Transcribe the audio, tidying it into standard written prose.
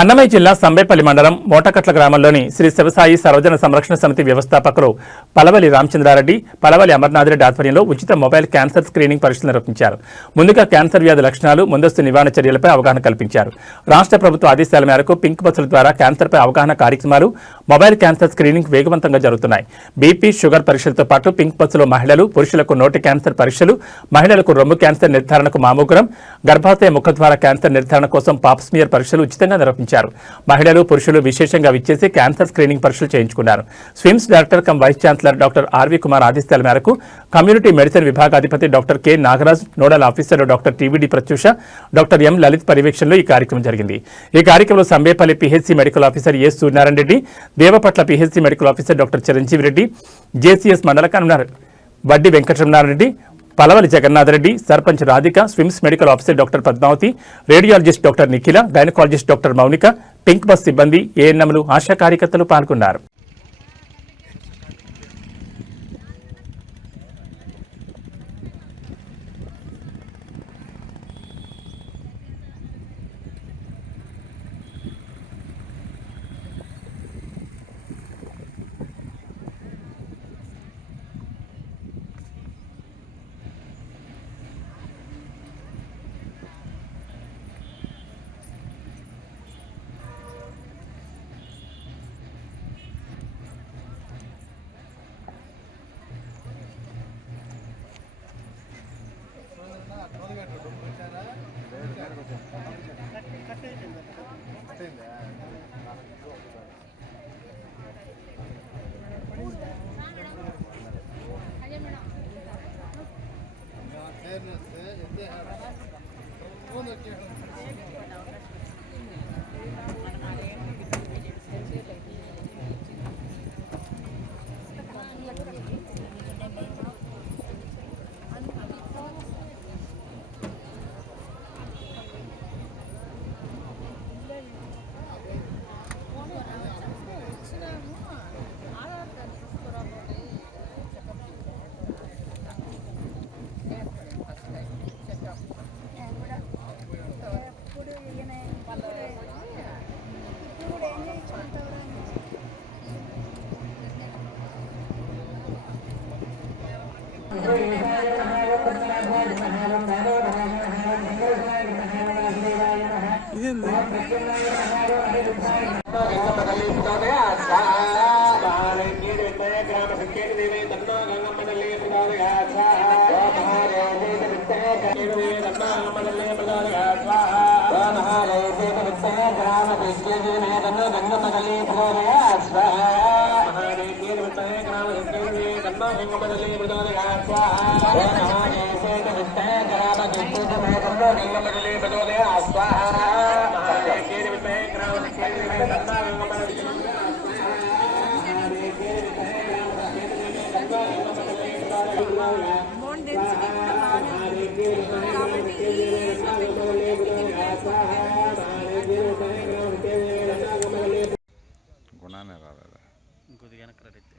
అన్నమయ్య జిల్లా సంబేపల్లి మండలం మోటకట్ల గ్రామంలోని శ్రీ శివసాయి సర్వజన సంరక్షణ సమితి వ్యవస్థాపకులు పలవలి రామచంద్రారెడ్డి, పలవలి అమర్నాథ్ రెడ్డి ఆధ్వర్యంలో ఉచిత మొబైల్ క్యాన్సర్ స్క్రీనింగ్ పరీక్షలు నిర్వహించారు. ముందుగా క్యాన్సర్ వ్యాధి లక్షణాలు, ముందస్తు నివారణ చర్యలపై అవగాహన కల్పించారు. రాష్ట్ర ప్రభుత్వ ఆదేశాల మేరకు పింక్ బస్సుల ద్వారా క్యాన్సర్పై అవగాహన కార్యక్రమాలు, మొబైల్ క్యాన్సర్ స్క్రీనింగ్ వేగవంతంగా జరుగుతున్నాయి. బీపీ, షుగర్ పరీక్షలతో పాటు పింక్ బస్సులో మహిళలు, పురుషులకు నోటి క్యాన్సర్ పరీక్షలు, మహిళలకు రొమ్ము క్యాన్సర్ నిర్ధారణకు మామోగ్రామ్, గర్భాశయ ముఖద్వార క్యాన్సర్ నిర్ధారణ కోసం పాప్స్మియర్ పరీక్షలు ఉచితంగా నిర్వహించారు. మహిళలు, పురుషులు విశేషంగా విచ్చేసి క్యాన్సర్ స్క్రీనింగ్ పరీక్షలు చేయించుకున్నారు. SVIMS director cum vice chancellor doctor R V Kumar ఆదేశాల మేరకు కమ్యూనిటీ మెడిసిన్ విభాగాధిపతి doctor K Nagaraj, nodal officer doctor T V D Prathyusha, doctor M Lalith పర్యవేక్షణలో ఈ కార్యక్రమం జరిగింది. ఈ కార్యక్రమంలో Sambepalli PHC medical officer S Suryanarayana Reddy, Devapatla PHC medical officer doctor Chiranjeevi Reddy, JCS మండల convener Vaddi Venkataramanareddy Reddy, Palavali Jagannath Reddy, sarpanch Radhika, SVIMS medical officer doctor Padmavathi, radiologist doctor Nikhila, gynaecologist doctor Mounika, pink bus సిబ్బంది, ఏఎన్ఎంలు, ఆశా కార్యకర్తలు పాల్గొన్నారు. గుణాన్ని రాలేదా ఇంకొద్దిగా వెనక్కి